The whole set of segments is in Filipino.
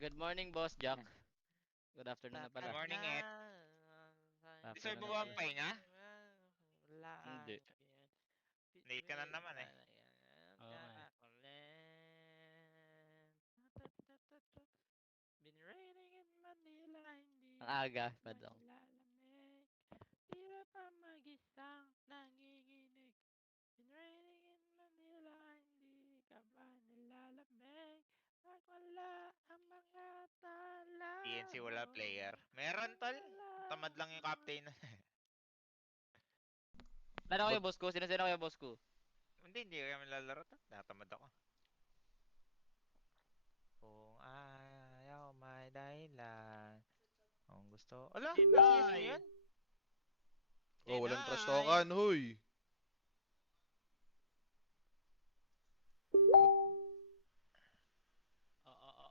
Good morning, Boss Jack. Good afternoon na Good pala. morning, Ed. Deserve Afternoon mo na ba ang pala. pahinga? Wala. Hindi. Late ka na naman eh. Oo nga eh. Been raining in Manila, hindi Ang ka aga ba pa daw. nilalamig? Tila pa mag-isang nanginginig. Been raining in Manila, hindi ka ba nilalamig? Pag wala ang mga tala PNC mo, wala player. Meron, pag tol. wala Tamad lang yung ang captain. Laro kayo, Bot, boss ko? Sino kayo, boss ko? Hindi kami lalaro to. Natamad ako. Kung ayaw may dahilan. Kung gusto. Ala, CS nyo Deny! yan? oh, walang trash Deny! talkan, huy. Oo.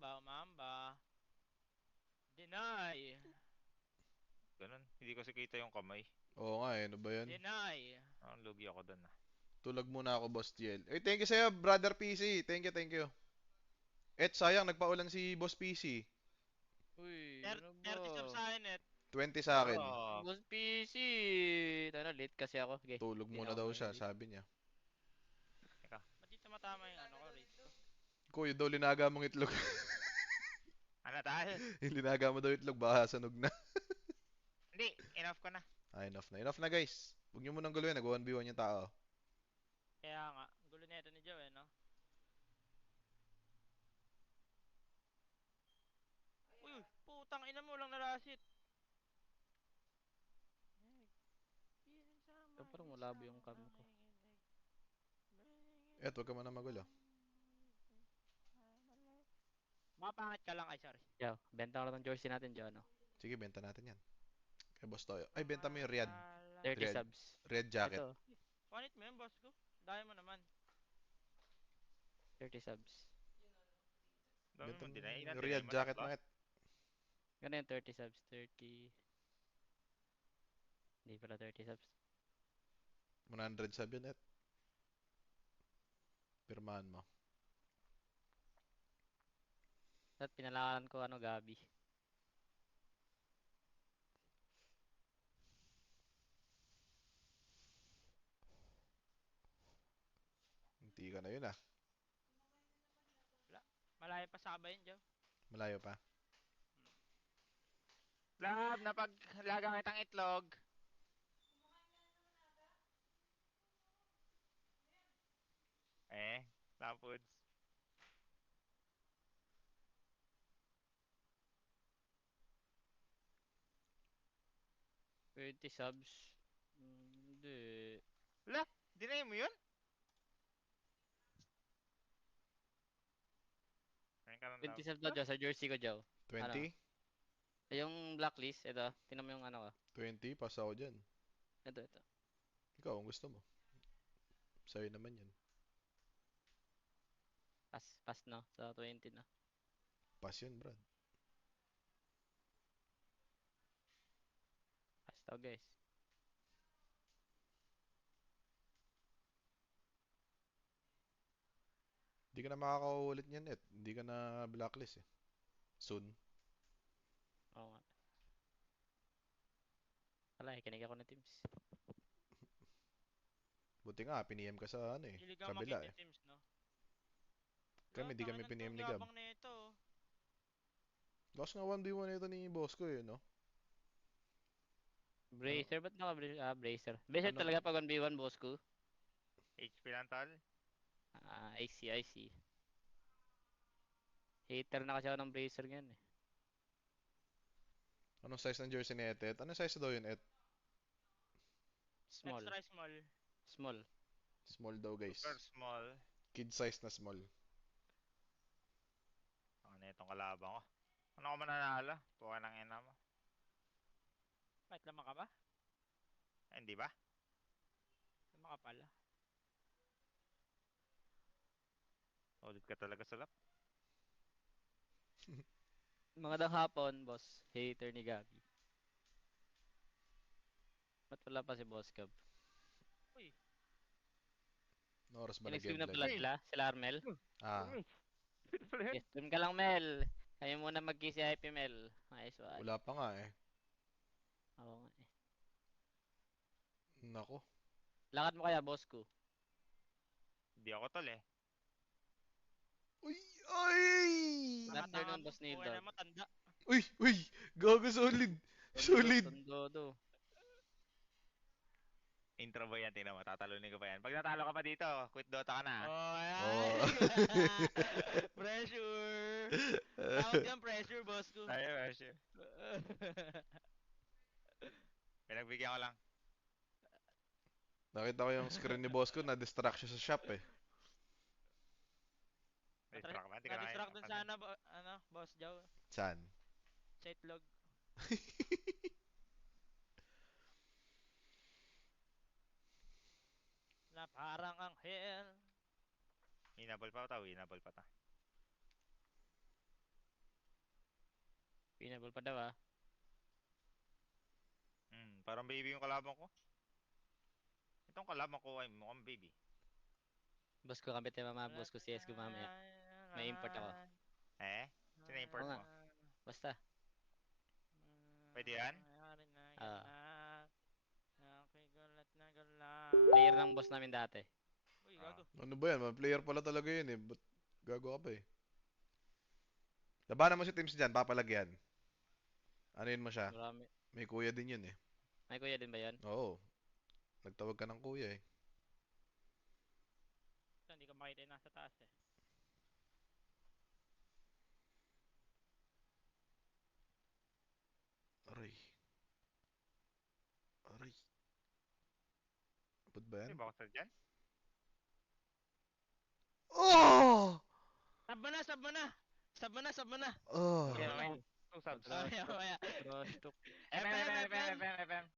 Maamba. Deny! Ganun. Hindi kasi kita yung kamay. Oo nga eh, ano ba yan? Deny! Lugi ako dun ah. Tulag muna ako, Boss GL. Eh, thank you sa'yo, brother PC. Thank you. Sayang, nagpaulan si Boss PC. Uy, ano 30 subs ba? sa akin, 20 sa akin. Oh, Boss PC! Late kasi ako. Okay, Tulog hindi na muna ako daw siya, mamimili. sabi niya. teka. ba't di tumatama yung ano ko, race ko? Kuya, daw linaga mong itlog. Ano tal? Yung linaga mo daw itlog, baka sanog na. Hindi, enough ko na. Enough na. Enough na, guys. Huwag niyo munang guluhin, nag-1v1 yung tao. Kaya nga, gulo nito ni Joe no? Uy, putang ina mo lang narasit. So, parang malabo yung cam ko. Huwag ka muna magulo. Mapangit ka lang, ay sorry. Yo, benta ko na tong jersey natin, Joe, no? Sige, benta natin yan. Kay Boss Toyo. Ay, benta mo yung Riyadh. 30 Riyadh, subs. Red jacket. Ito, Panit mo yun, boss ko. Dahil mo naman. 30 subs. Dami Benta mo mo dinay. Ilan yung dinay Riyadh mo? jacket Tatlo? mo, Ganun 30 subs. 30... Hindi pala 30 subs. 100 sub yun, Pirmahan mo. At pinalakaran ko, Gabi. Hindi ka na yun, Malayo pa sa kabayan, Joe. Malayo pa. Lab, napaglagang itang itlog. Tapos. 30 subs. Hindi. La, dinay mo yun? Ayun ka lang 20 lab. subs na dyan sa jersey ko, Joe. Ano? 20? Yung blacklist, ito. Tingnan mo yung ano ko. 20? Pass ako dyan. Ito. Ikaw, kung gusto mo. Sa'yo naman yan. Pass no. Sa 20 na. Pass yun, Brad. Pass to, guys. Hindi ka na makakaulit niyan, Hindi ka na blacklist, Soon. Oo nga. Wala, kinig ako ng teams. Buti nga, piniem ka sa, Hilig ang kabila, teams, no? Kami, di kami Tangin piniem ng ni Gab. yabang na ito. Lost nga 1v1 ito ni boss ko, no? Bracer, ba't Bracer? Bracer Ano? talaga pag 1v1, boss ko. HP lang tol. I see. Hater na kasi ako ng Bracer ngayon, eh. Anong size ng jersey ni Etet? Anong size daw yun, Small. Extra small. Small. Small daw, guys. Super small. Kid size na small. Ano itong kalabang ko? Ano ko mananalo? Puka ng ina mo. Kahit lamang ka ba? Hindi ba? Lamang ka pala. Ulit ka talaga sa lap. Mga hapon, boss. Hater ni Gabi. Ba't wala pa si Boss Gab? Uy, No oras ba In-exclude na nag-game pala live? sila? Sila Armel? Ah, Yes, stream ka lang, Mel. Kayo muna mag-kiss si IP Mel. Nice one. Wala pa nga eh. Oo nga eh. Nako. Lakad mo kaya, boss ko. Hindi ako tol eh. Uy! Ay! Good Tanga-tanga afternoon, mo. boss Neil Buhay Dog. na matanda. Uy! Uy! Gago solid! Solid! Tundodo. Intro ba yan? Tingnan mo, tatalunin ko pa yan. Pag natalo ka pa dito, quit Dota ka na. Oh, ayan. Oh. Pressure. Tawag yan, pressure, boss ko. Ay, sure. Pinagbigyan ko lang. Nakita ko yung screen ni boss ko, na-distract siya sa shop eh. Distract ba? Hindi ka Na-distract dun sa nakikita. boss Jow. Saan? Sa itlog. Na parang anghel. Hinabol pa ta, hinabol pa ta. Pinabol pa daw ah. Parang baby yung kalaban ko. Itong kalaban ko ay mukhang baby. Boss ko, kabit yung mama. Boss ko, CS ko mamaya. May import ako. Eh? Sino import Oo mo? nga. Basta. Pwede yan? Ah. Ako'y gulat na gulat. Player ng boss namin dati. Uy, gago. Ano ba yan? Mga player pala talaga yun eh. Ba't gago ka pa eh? Labanan mo si Teams dyan, papalagyan. Ano yun mo siya? Marami. May kuya din yun eh. May kuya din ba yan? Oo. Nagtawag ka ng kuya eh. Hindi ko makita yung nasa taas eh. Aray. Aray. Abot ba yan? Hindi ba ako sa dyan? Oh! Sab mo na, sab mo na! Sab mo na, sab mo na! Oh! Okay, Ano okay. naman? 2 subs. Mamaya, mamaya. Cross talk. FM, FM, FM, FM, FM.